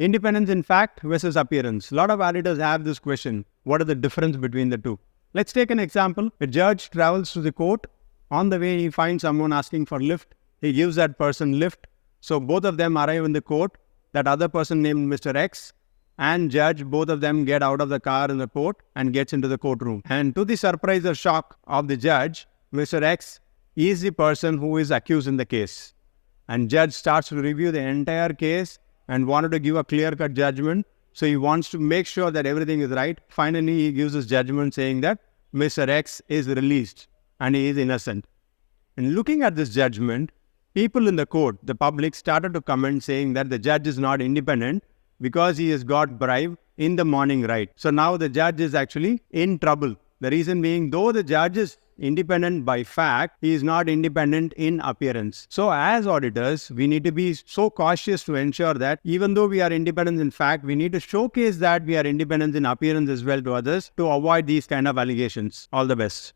Independence in fact versus appearance. A lot of auditors have this question. What is the difference between the two? Let's take an example. A judge travels to the court. On the way, he finds someone asking for lift. He gives that person lift. So both of them arrive in the court. That other person named Mr. X and judge, both of them get out of the car in the court and gets into the courtroom. And to the surprise or shock of the judge, Mr. X is the person who is accused in the case. And judge starts to review the entire case and wanted to give a clear-cut judgment. So he wants to make sure that everything is right. Finally, he gives his judgment saying that Mr. X is released and he is innocent. And looking at this judgment, people in the court, the public, started to comment saying that the judge is not independent because he has got bribe in the morning right. So now the judge is actually in trouble. The reason being, though the judge is independent by fact, he is not independent in appearance. So as auditors, we need to be so cautious to ensure that even though we are independent in fact, we need to showcase that we are independent in appearance as well to others to avoid these kind of allegations. All the best.